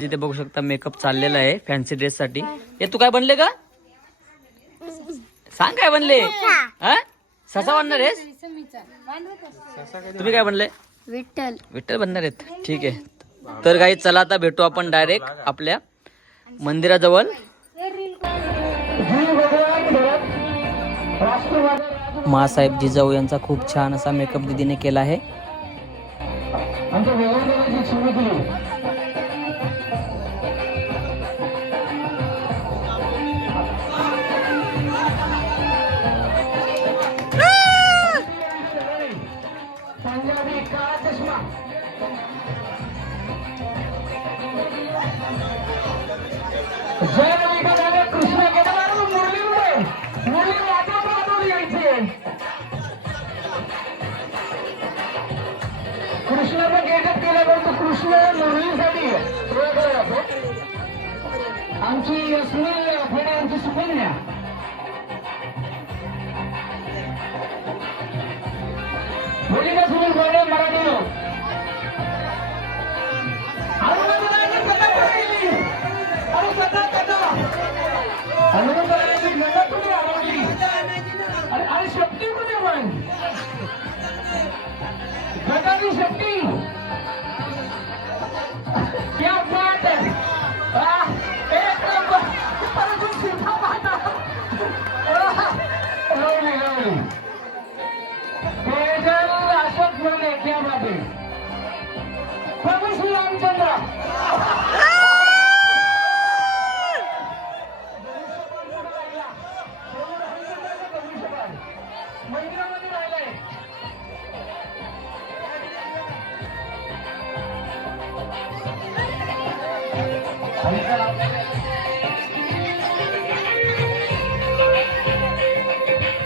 जिथे बघू शकता मेकअप चाललेला आहे फॅन्सी ड्रेस साठी. हे तू काय बनले का? सांग काय बनले? ससा बनणार आहेस? तुम्ही काय बनले? विठ्ठल. विठ्ठल बनणार आहेत. ठीक आहे. तर काही चला आता भेटू आपण डायरेक्ट आपल्या मंदिराजवळ. मासाहेब जिजाऊ यांचा खूप छान असा मेकअप दीदीने केला आहे. कृष्णाचा गेटअप केला परंतु कृष्ण मुरलीसाठी आमची सुनील फेडे आमची सुकन्या बोली का सुनील फेडे मराठी लोक अरे शक्ती कुठे पण गदारी शक्ती क्या बात है. एक नंबर तेजल अशोक बोले क्या बात है. प्रभू श्री रामचंद्र मंदिरामध्ये राहिलाय.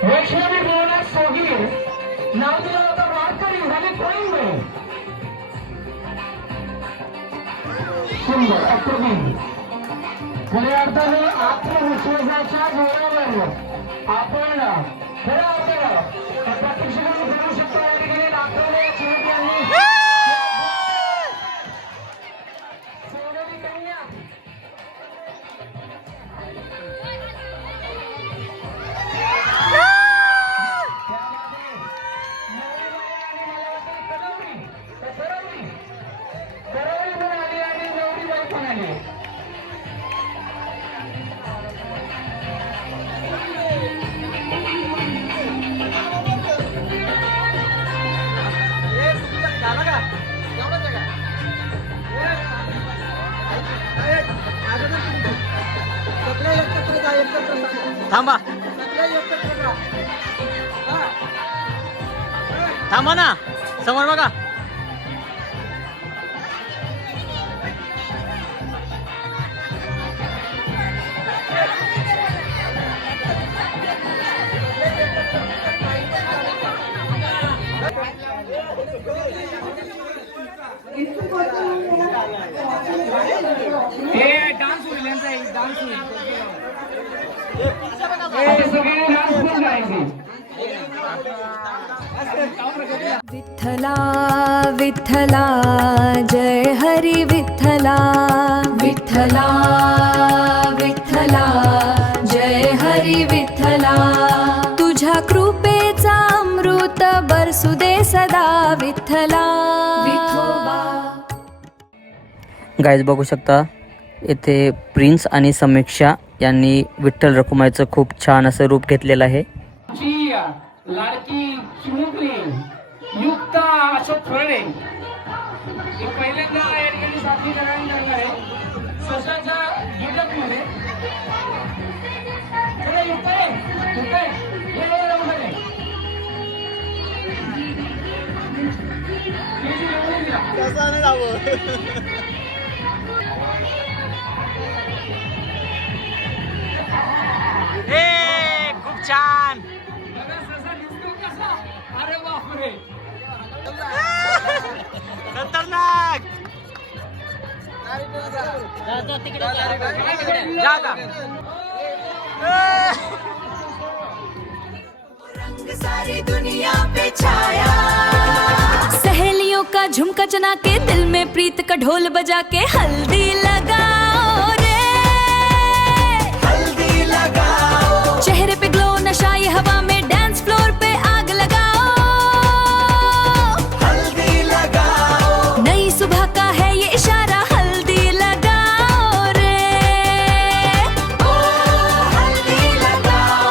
वैष्णवी बोलत सोगीर नाव दिलं होतं वारकरी झाले कोळिंबे. सुंदर अप्रतिम. खऱ्या अर्थाने आत्मविश्वासाच्या जोरावर आपण खऱ्या अर्थानं प्रत्यक्षाने करू शकतो. या ठिकाणी दाखवले चिमट यांनी सोनेरी कन्या थांबा थांबा ना समोर बघा. डान्स होईल यांचा एक डान्स होईल. सगळे डान्स पण गायचे. विठ्ठला विठ्ठला जय हरी विठ्ठला. विठ्ठला विठ्ठला जय हरी विठ्ठला. तुझ्या कृपेचा अमृत बरसू दे सदा विठ्ठला. विठोबा. गाईज बघू शकता येथे प्रिन्स आणि समीक्षा यांनी विठ्ठल रखुमाईचं खूप छान असं रूप घेतलेलं आहे. लाडकी चिमुकली युक्ता अशोक फळे पहिल्यांदा या ठिकाणी सादरीकरण करणार आहे सशाच्या गेटअप मध्ये. चला युक्ता ये लवकर ये. खूप छान. अरे बापरे खतरनाक. सारी दुनिया पे छाया. सहेलियों का का झुमका चना के, दिल में प्रीत का ढोल बजा के हल्दी लगाओ रे, हल्दी लगाओ, चेहरे पे ग्लो नशा ये हवा में, डांस फ्लोर पे आग लगाओ, हल्दी लगाओ, नई सुबह का है ये इशारा, हल्दी लगाओ रे, ओ हल्दी लगाओ।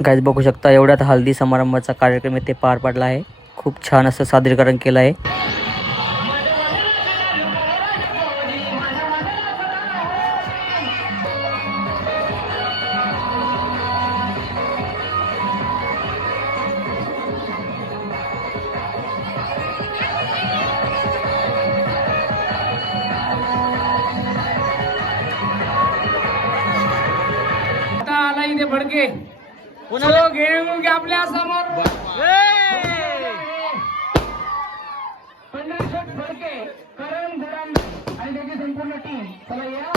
गाईज बघू शकता एवढ्यात हल्दी समारंभाचा कार्यक्रम इथे पार पडला आहे. खूप छान असं सादरीकरण केलं आहे. आता आला इथे भडके तो घेऊन आपल्या समोर पंढरीशेठ भडके, करण गुराम आणि त्याची संपूर्ण टीम. चला या.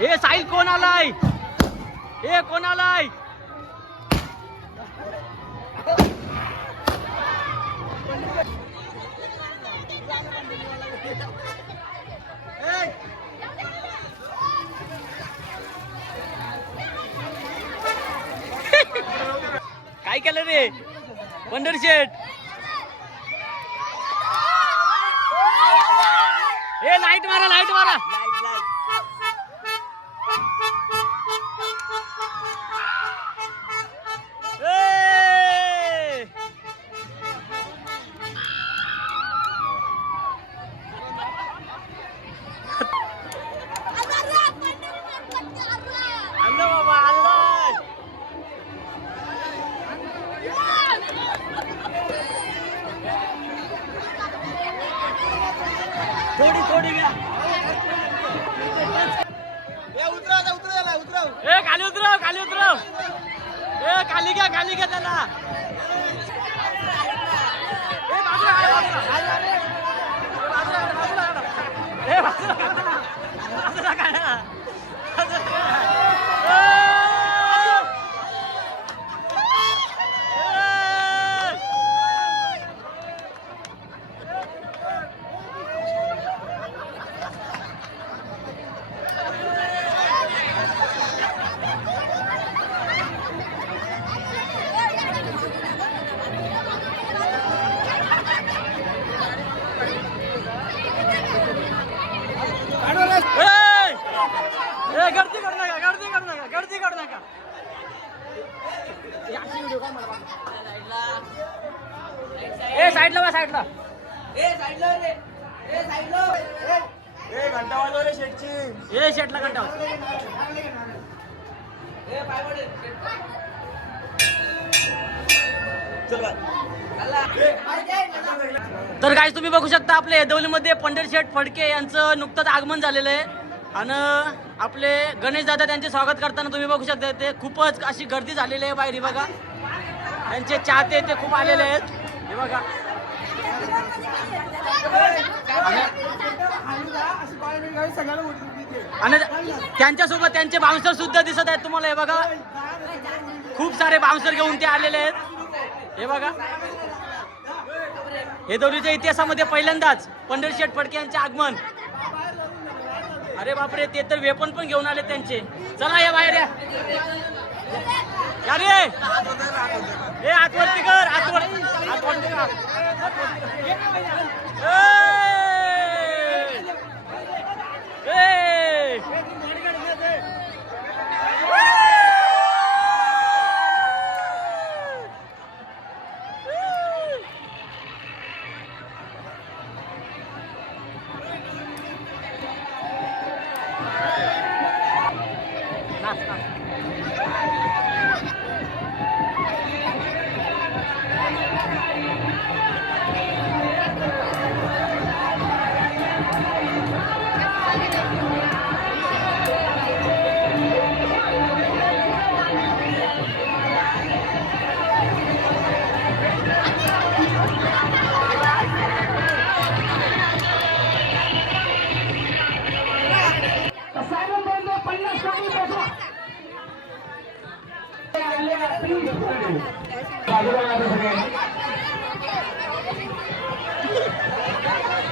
ए साहिल कोण आलाय? ए कोण आलाय? काय केलं रे पंढरशेठ? ए लाईट मारा, लाईट मारा. ए! आलं बाबा, आलं. थोडी थोडी घ्या. ए खाली उतरव, खाली उतरव. ए खाली घ्या, खाली घ्या त्याला. ए बाजूला काढा, बाजूला. बाजूला काढा. ए बाजूला काढा. बाजूला काढा. बाजूला काढा. ए! ए गर्दी करू नका, गर्दी करू नका, गर्दी करू नका. ए साईडला बा, साईडला. ए घंटा वाजव रे शेटची. ए शेटला घंटा. तर काय तुम्ही बघू शकता आपल्या येदवलीमध्ये पंढरशेठ फडके यांचं नुकतंच आगमन झालेलं आहे आणि आपले गणेश दादा त्यांचे स्वागत करताना तुम्ही बघू शकता ते खूपच अशी गर्दी झालेली आहे बाहेर. बघा त्यांचे चाहते ते खूप आलेले आहेत. हे बघा आणि त्यांच्यासोबत त्यांचे बाउन्सर सुद्धा दिसत आहेत तुम्हाला. हे बघा खूप सारे बाउन्सर घेऊन ते आलेले आहेत. हे बघा येदवलीच्या इतिहासामध्ये पहिल्यांदाच पंढरशेठ फडके यांचे आगमन. अरे बापरे, ते तर वेपन पण घेऊन आले त्यांचे. चला या बाहेर या. रे ए आतवरती कर, आतवरती कर.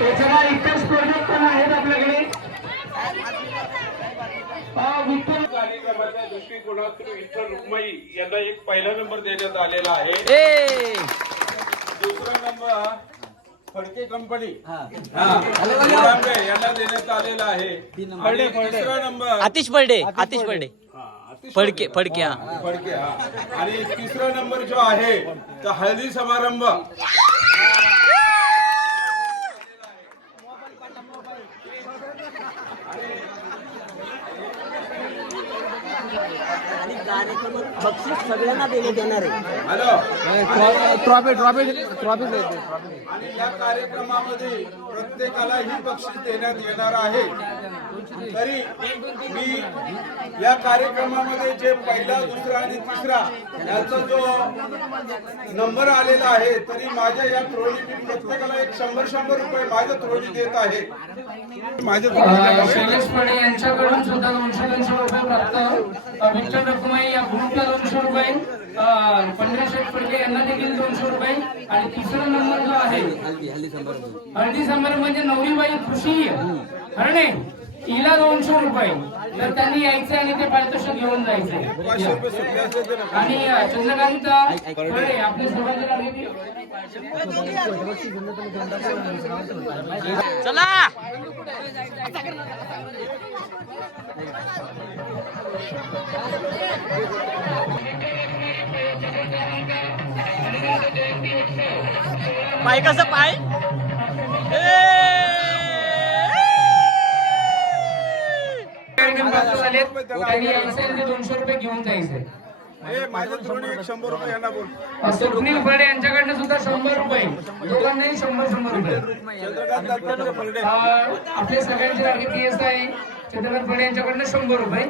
त्याच्याला इतर स्पर्धक पण आहेत आपल्याकडे. विठ्ठल कार्यक्रमाच्या दृष्टिकोनातून विठ्ठल रुक्माई यांना एक पहिला नंबर देण्यात आलेला आहे. ए दुसरा नंबर फडके कंपनी मुलांबे यांना देण्यात आलेला आहे. आणि तिसरा नंबर आतिश बर्डे आतिश बर्डे आतिश फडके फडके हा फडके हा. आणि तिसरा नंबर जो आहे तो हळदी समारंभ बक्षीस सगळ्यांना देण्यात येणार आहे. हॅलो ट्रॉफी आणि या कार्यक्रमामध्ये प्रत्येकाला ही बक्षीस देण्यात येणार आहे. तरी मी या कार्यक्रमामध्ये जे पहिला दुसरा आणि तिसरा याचा जो नंबर आलेला आहे तरी माझ्या या त्रोणी मी प्रत्येकाला एक 100 रुपये माझ्या त्रोणी देत आहे. माझ्या शैलेश पडे यांच्याकडून सुद्धा 200 रुपये प्राप्त. विठ्ठल रखुमाई या ग्रुपला 200 रुपये. पंढरीशेठ पडके यांना देखील 200 रुपये. आणि तिसरा नंबर जो आहे हळदी समारंभ म्हणजे नवरीबाई खुशी हरणे हिला 200 रुपये. तर त्यांनी यायचे आणि ते पारितोषिक घेऊन जायचे. आणि चंद्रकांत पडे आपले सर्वांचे चला पाय कसं पाय त्यांनी यायचे आणि ते 200 रुपये घेऊन जायचे. माझ्या त्रोणी एक 100 रुपये यांना बोल. स्वप्नील फडे यांच्याकडनं सुद्धा 100 रुपये. दोघांनाही 100 रुपये. आपले सगळ्यांचे लाडके पीएस आहे चंद्रकांत फडे यांच्याकडनं 100 रुपये.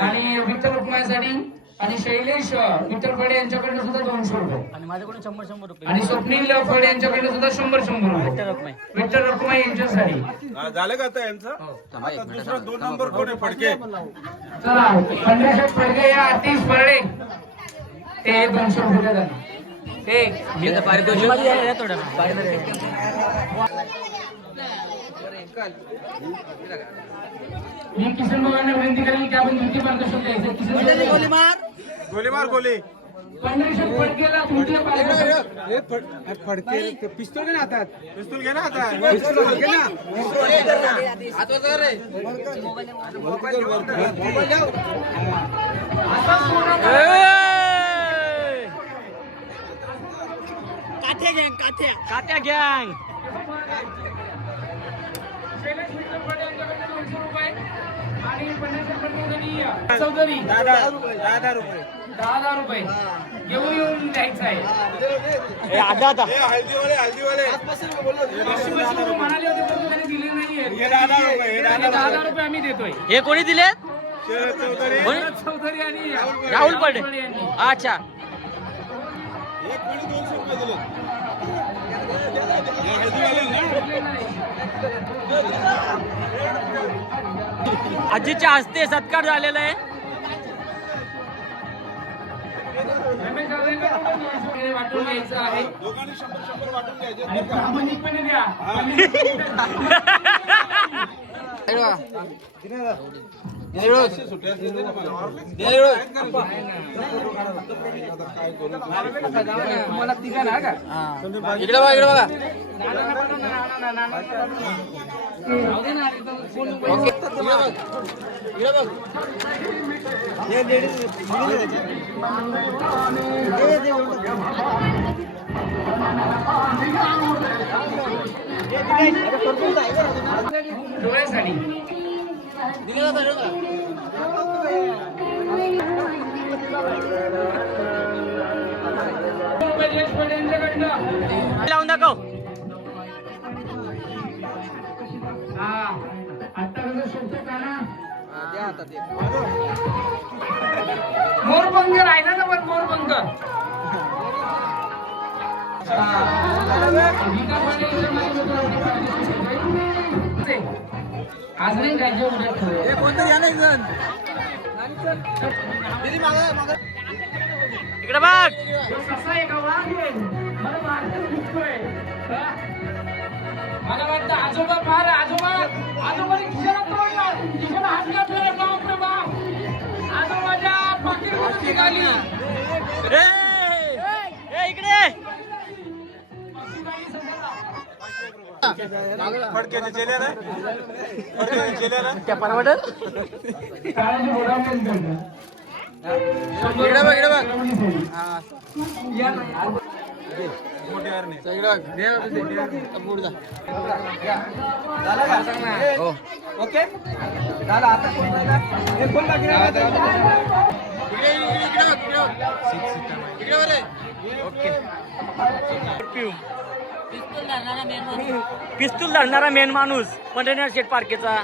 आणि विठ्ठल रुक्माईसाठी आणि शैलेश विठ्ठल फडे यांच्याकडनं सुद्धा 200 रुपये. आणि माझ्याकडून 100 रुपये. आणि स्वप्नील फडे यांच्याकडनं सुद्धा 100 रुपये. विठ्ठल रुक्माई यांच्यासाठी. झालं का आता यांचं? आता दुसरा 2 नंबर कोण आहे? फडके. चला पंढरीशेठ फडके या आतिश फडे ते 200 रुपये द्या. मी तर पारितोषिक थोडं मी किशन भावांना विनंती करेल की आपण तृतीय पारितोषिक द्यायचं. किशन गोलीमार गोली. पंढरीशेठ फडकेला तृतीय पारितोषिक. फडके पिस्तूल घे ना हातात. पिस्तूल घे ना आता. कात्या गँग शैलेश विठ्ठल फडे यांच्याकडनं 200 रुपये. आणि पंढरीशेठ फडके चौधरी 10 रुपये. 10 रुपये घेऊन येऊन द्यायचं आहे. आता हल्दीवाले म्हणाले होते पण त्यांनी दिले नाहीये. हे 10 रुपये, हे 10 रुपये आम्ही देतोय. हे कोणी दिलेत? शरद चौधरी. कोणी? चौधरी आणि राहुल पडे. यांनी. अच्छा हे कोणी 200 रुपये दिले? हे हल्दीवाले ना? आजीच्या हस्ते सत्कार झालेला आहे. रमेश चौधरीकडून 200 रुपये वाटून घ्यायचं आहे. दोघांनी 100 वाटून घ्यायचे. आणि प्रामाणिकपणे द्या. सुट्ट्या असतील ना मला. मला तिघा ना का इकडे बघा इकडे बघा. डोळ्यासाठी लावून दाखव. आता कसं शोधतो का ना मोरपंख राहिला ना पण मोरपंख आज नाही राज्य उद्या कोणतं या नाही जण. इकडे बघ. कसा आहे का वाघ आहे मला मारतो दिसतोय मला वाटतं आजोबा फार आजोबाने खिशाला तोडला, खिशाला हात घातला, बाप रे बाप. आजोबाच्या पाकिटमधून निघाली. इकडे फडक्याच्या चेल्याला फडक्याच्या चेल्याला त्या परवडत काळाची बोलावणी करतात. इकडे बघ इकडे बघ या नाही. मोठे हरणे हो ओके झालं आता कोण राहिला? हे कोण बाकी राहिला? इकडे वर आहे. ओके पिस्तूल धरणारा मेन माणूस पंढरीनाथ शेठ पारखेचा.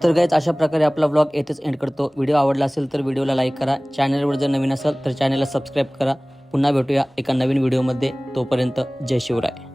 तर गाईज अशा प्रकारे आपला व्लॉग येथेच एंड करतो. व्हिडिओ आवडला असेल तर व्हिडिओला लाईक करा. चॅनलवर जर नवीन असेल तर चॅनलला सबस्क्राईब करा. पुन्हा भेटूया एका नवीन व्हिडिओमध्ये. तोपर्यंत जय शिवराय.